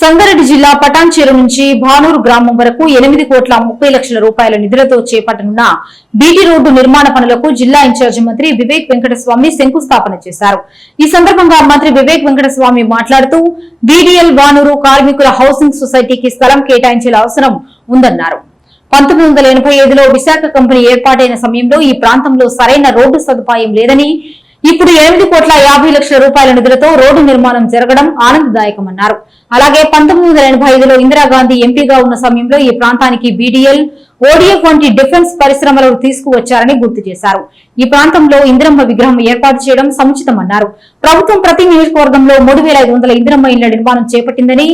సంగారెడ్డి జిల్లా పటాన్చెరు నుంచి భానూరు గ్రామం వరకు 8,30,00,000 రూపాయల నిధులతో చేపట్టనున్న బీటీ రోడ్డు నిర్మాణ పనులకు జిల్లా ఇన్ఛార్జి మంత్రి వివేక్ వెంకటస్వామి శంకుస్థాపన చేశారు. ఈ సందర్భంగా మంత్రి వివేక్ వెంకటస్వామి మాట్లాడుతూ బీడీఎల్ భానూరు కార్మికుల హౌసింగ్ సొసైటీకి స్థలం కేటాయించాల్సిన అవసరం ఉందన్నారు. 1985లో విశాఖ కంపెనీ ఏర్పాటైన సమయంలో ఈ ప్రాంతంలో సరైన రోడ్డు సదుపాయం లేదని, ఇప్పుడు 8,50,00,000 రూపాయల నిధులతో రోడ్డు నిర్మాణం జరగడం ఆనందదాయకమన్నారు. అలాగే 1985లో ఇందిరాగాంధీ ఎంపీగా ఉన్న సమయంలో ఈ ప్రాంతానికి బీడీఎల్, ఓడీఎఫ్ వంటి డిఫెన్స్ పరిశ్రమలను తీసుకువచ్చారని గుర్తు చేశారు. ఈ ప్రాంతంలో ఇందిరమ్మ విగ్రహం ఏర్పాటు చేయడం సముచితమన్నారు. ప్రభుత్వం ప్రతి నియోజకవర్గంలో 3,500 ఇందిరమ్మ ఇళ్ల నిర్మాణం చేపట్టిందని,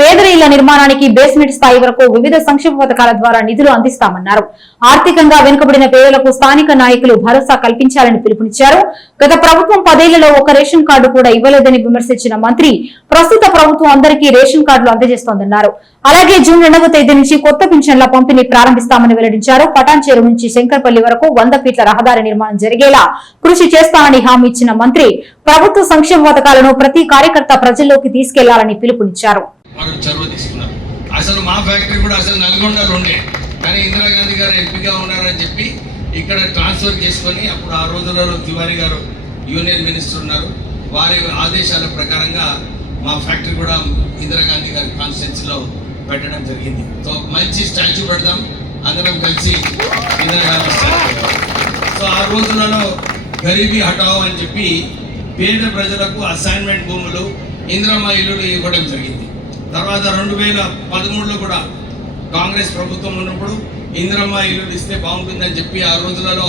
పేదల ఇళ్ల నిర్మాణానికి బేస్మెంట్ స్థాయి వరకు వివిధ సంక్షేమ పథకాల ద్వారా నిధులు అందిస్తామన్నారు. ఆర్థికంగా వెనుకబడిన పేదలకు స్థానిక నాయకులు భరోసా కల్పించాలని పిలుపునిచ్చారు. గత ప్రభుత్వం 10 ఏళ్లలో ఒక రేషన్ కార్డు కూడా ఇవ్వలేదని విమర్శించిన మంత్రి ప్రస్తుత ప్రభుత్వం అందరికీ రేషన్ కార్డులు అందజేస్తోందన్నారు. అలాగే జూన్ 2వ తేదీ నుంచి కొత్త పింఛన్ల పంపిణీ ప్రారంభిస్తామని వెల్లడించారు. పటాన్చెరు నుంచి శంకర్పల్లి వరకు 100 ఫీట్ల రహదారి నిర్మాణం జరిగేలా కృషి చేస్తానని హామీ ఇచ్చిన మంత్రి ప్రభుత్వ సంక్షేమ పథకాలను ప్రతి కార్యకర్త ప్రజల్లోకి తీసుకెళ్లాలని పిలుపునిచ్చారు. అసలు మా ఫ్యాక్టరీ కూడా అసలు నల్గొండలో ఉండే, కానీ ఇందిరాగాంధీ గారు ఎంపీగా ఉన్నారని చెప్పి ఇక్కడ ట్రాన్స్ఫర్ చేసుకొని, అప్పుడు ఆ రోజులలో తివారీ గారు యూనియన్ మినిస్టర్ ఉన్నారు, వారి ఆదేశాల ప్రకారంగా మా ఫ్యాక్టరీ కూడా ఇందిరాగాంధీ గారి కాన్స్టిట్యున్సీలో పెట్టడం జరిగింది. సో మంచి స్టాచ్యూ పెడదాం అందరం కలిసి ఇందిరాగాంధీ స్టాచ్యూ. సో ఆ రోజులలో గరీబీ హటావో అని చెప్పి పేద ప్రజలకు అసైన్మెంట్ భూములు, ఇందిరమ్మ ఇల్లులు ఇవ్వడం జరిగింది. తర్వాత 2013లో కూడా కాంగ్రెస్ ప్రభుత్వం ఉన్నప్పుడు ఇందిరమ్మ ఇల్లులు ఇస్తే బాగుంటుందని చెప్పి ఆ రోజులలో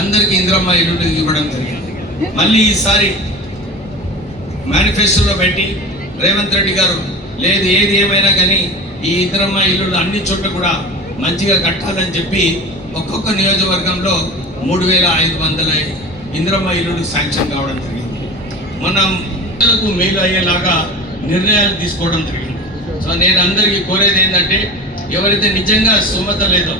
అందరికీ ఇందిరమ్మ ఇల్లులు ఇవ్వడం జరిగింది. మళ్ళీ ఈసారి మేనిఫెస్టోలో పెట్టి రేవంత్ రెడ్డి గారు లేదు ఏది ఏమైనా కానీ ఈ ఇందిరమ్మ ఇల్లులు అన్ని చోట్ల కూడా మంచిగా కట్టాలని చెప్పి ఒక్కొక్క నియోజకవర్గంలో 3,500 ఇందిరమ్మ ఇల్లులు శాంక్షన్ కావడం జరిగింది. మనం ప్రజలకు మేలు అయ్యేలాగా నిర్ణయాలు తీసుకోవడం జరిగింది. సో నేను అందరికీ కోరేది ఏంటంటే, ఎవరైతే నిజంగా సుమత లేదో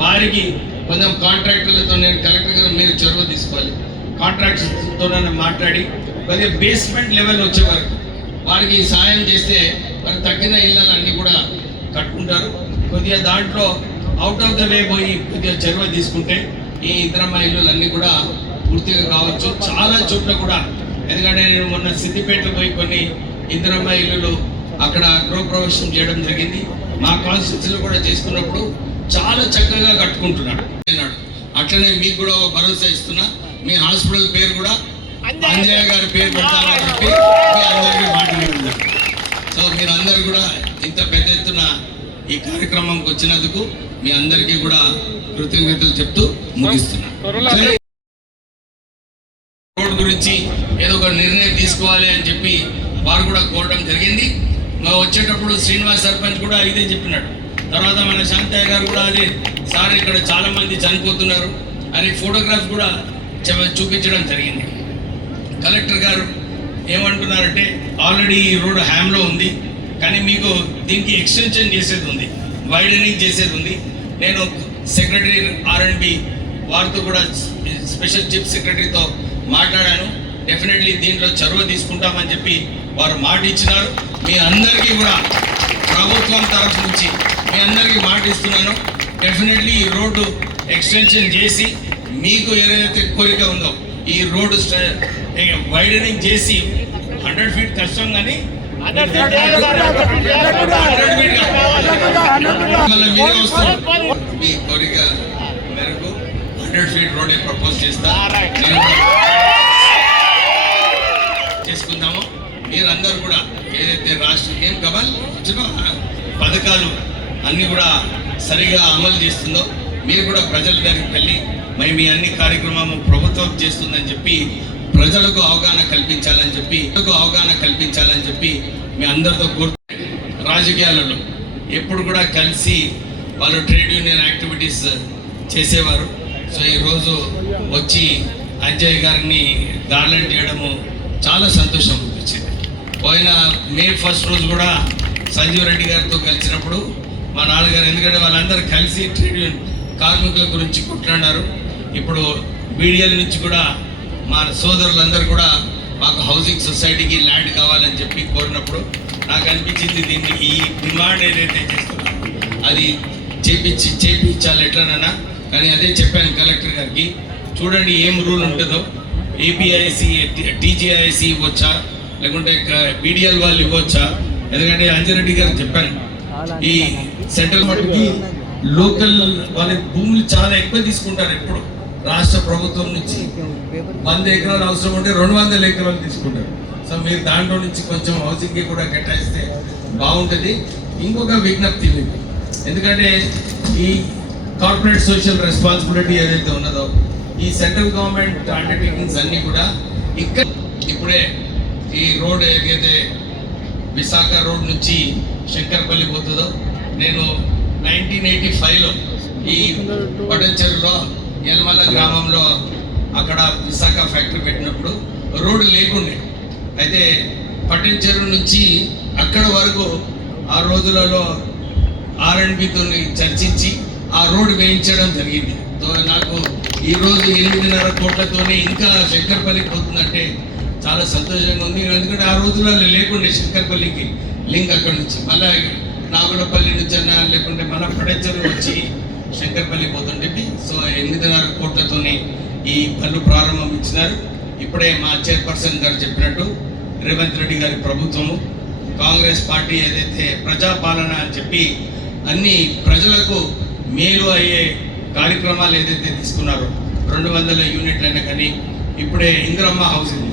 వారికి కొంచెం కాంట్రాక్టర్లతో, నేను కలెక్టర్ గారు మీరు చొరవ తీసుకోవాలి, కాంట్రాక్టర్తో మాట్లాడి కొద్దిగా బేస్మెంట్ లెవెల్ వచ్చే వరకు వారికి సాయం చేస్తే వారికి తగ్గిన ఇళ్ళని అన్నీ కూడా కట్టుకుంటారు. కొద్దిగా దాంట్లో అవుట్ ఆఫ్ ద వే పోయి కొద్దిగా చొరవ తీసుకుంటే ఈ ఇందిరమ్మ ఇల్లులు అన్నీ కూడా పూర్తిగా కావచ్చు. చాలా చోట్ల కూడా, ఎందుకంటే నేను మొన్న సిద్దిపేటలో పోయి కొన్ని ఇందిరమ్మ ఇల్లులు అక్కడ గృహప్రవేశం చేయడం జరిగింది. మా కాన్స్టిట్యూన్సీలో కూడా చేసుకున్నప్పుడు చాలా చక్కగా కట్టుకుంటున్నాడు. అట్లనే మీకు కూడా భరోసా ఇస్తున్నా, మీ హాస్పిటల్ పేరు కూడా అంజయ్య గారి పేరు పెడతామని చెప్పి అందరికీ మాట్లాడుతున్నారు. సో మీరు అందరు కూడా ఇంత పెద్ద ఎత్తున ఈ కార్యక్రమంకి వచ్చినందుకు మీ అందరికీ కూడా కృతజ్ఞతలు చెప్తూ ముగిస్తున్నా. రోడ్ గురించి ఏదో ఒక నిర్ణయం తీసుకోవాలి అని చెప్పి వారు కూడా కోరడం జరిగింది. వచ్చేటప్పుడు శ్రీనివాస్ సర్పంచ్ కూడా ఇదే చెప్పినాడు. తర్వాత మన శాంతయ్య గారు కూడా అదే, సార్ ఇక్కడ చాలా మంది చనిపోతున్నారు అని ఫోటోగ్రాఫ్ కూడా చూపించడం జరిగింది. కలెక్టర్ గారు ఏమంటున్నారంటే, ఆల్రెడీ ఈ రోడ్ హ్యామ్లో ఉంది, కానీ మీకు దీనికి ఎక్స్టెన్షన్ చేసేది ఉంది, వైడనింగ్ చేసేది ఉంది. నేను సెక్రటరీ R&B వారితో కూడా, స్పెషల్ చీఫ్ సెక్రటరీతో మాట్లాడాను. డెఫినెట్లీ దీంట్లో చొరవ తీసుకుంటామని చెప్పి వారు మాట ఇచ్చినారు. మీ అందరికీ కూడా ప్రభుత్వం తరఫు నుంచి మీ అందరికీ మాట ఇస్తున్నాను. డెఫినెట్లీ ఈ రోడ్డు ఎక్స్టెన్షన్ చేసి, మీకు ఏదైతే కోరిక ఉందో ఈ రోడ్డు వైడనింగ్ చేసి 100 ఫీట్ కష్టం, కానీ 100 ఫీట్ మీ కోరిక మేరకు 100 ఫీట్ రోడ్ ప్రపోజ్ చేస్తా చేసుకుందాము. మీరందరూ కూడా ఏదైతే రాష్ట్ర ఏం గవర్నమెంట్ పథకాలు అన్నీ కూడా సరిగా అమలు చేస్తుందో మీరు కూడా ప్రజల దగ్గరికి వెళ్ళి మీ అన్ని కార్యక్రమం ప్రభుత్వం చేస్తుందని చెప్పి ప్రజలకు అవగాహన కల్పించాలని చెప్పి మీ అందరితో కోరుతూ, రాజకీయాలలో ఎప్పుడు కూడా కలిసి వాళ్ళు ట్రేడ్ యూనియన్ యాక్టివిటీస్ చేసేవారు. సో ఈరోజు వచ్చి అజయ్ గారిని గార్లెండ్ చేయడము చాలా సంతోషం అనిపించింది. పోయిన May 1 రోజు కూడా సంజీవ్ రెడ్డి గారితో కలిసినప్పుడు మా నాన్నగారు, ఎందుకంటే వాళ్ళందరూ కలిసి ట్రేడ్ యూనియన్ కార్మికుల గురించి కొట్లాడారు. ఇప్పుడు బీడీఎల్ నుంచి కూడా మా సోదరులందరూ కూడా మాకు హౌసింగ్ సొసైటీకి ల్యాండ్ కావాలని చెప్పి కోరినప్పుడు నాకు అనిపించింది దీన్ని ఈ డిమాండ్ ఏదైతే చేస్తున్నా అది చేపించాలి ఎట్లనన్నా. కానీ అదే చెప్పాను కలెక్టర్ గారికి, చూడండి ఏం రూల్ ఉంటుందో, ఏపీఐసి టీజీఐసి ఇవ్వచ్చా లేకుంటే బీడిఎల్ వాళ్ళు ఇవ్వచ్చా. ఎందుకంటే అంజిరెడ్డి గారు చెప్పాను, ఈ సెంట్రల్ మట్టుకి లోకల్ వాళ్ళ భూములు చాలా ఎక్కువ తీసుకుంటారు. ఎప్పుడు రాష్ట్ర ప్రభుత్వం నుంచి 100 ఎకరాలు అవసరం ఉంటే 200 ఎకరాలు తీసుకుంటారు. సో మీరు దాంట్లో నుంచి కొంచెం హౌసింగ్కి కూడా కేటాయిస్తే బాగుంటుంది. ఇంకొక విజ్ఞప్తి మీకు, ఎందుకంటే ఈ కార్పొరేట్ సోషల్ రెస్పాన్సిబిలిటీ ఏదైతే ఉన్నదో ఈ సెంట్రల్ గవర్నమెంట్ అండర్టేకింగ్స్ అన్నీ కూడా ఇక్కడ ఇప్పుడే ఈ రోడ్ ఏదైతే విశాఖ రోడ్ నుంచి శంకర్పల్లి పోతుందో, నేను 1985లో ఈ పటంచెరులో యల్మల గ్రామంలో అక్కడ విశాఖ ఫ్యాక్టరీ పెట్టినప్పుడు రోడ్డు లేకుండే. అయితే పటంచెరు నుంచి అక్కడ వరకు ఆ రోజులలో R&Bతో చర్చించి ఆ రోడ్డు వేయించడం జరిగింది. సో నాకు ఈరోజు 8.5 కోట్లతోనే ఇంకా శంకర్పల్లికి పోతుందంటే చాలా సంతోషంగా ఉంది. ఎందుకంటే ఆ రోజులలో లేకుండే శంకర్పల్లికి లింక్ అక్కడ నుంచి మళ్ళీ నాగులపల్లి నుంచి అన్నా లేకుంటే మన పడెచ్చరు వచ్చి శంకర్పల్లి పోతుంటే. సో 8.5 కోట్లతోనే ఈ పనులు ప్రారంభం ఇచ్చినారు. ఇప్పుడే మా చైర్పర్సన్ గారు చెప్పినట్టు రేవంత్ రెడ్డి గారి ప్రభుత్వము, కాంగ్రెస్ పార్టీ ఏదైతే ప్రజాపాలన అని చెప్పి అన్ని ప్రజలకు మేలు అయ్యే కార్యక్రమాలు ఏదైతే తీసుకున్నారో 200 యూనిట్లైనా కానీ, ఇప్పుడే ఇందిరమ్మ హౌసింగ్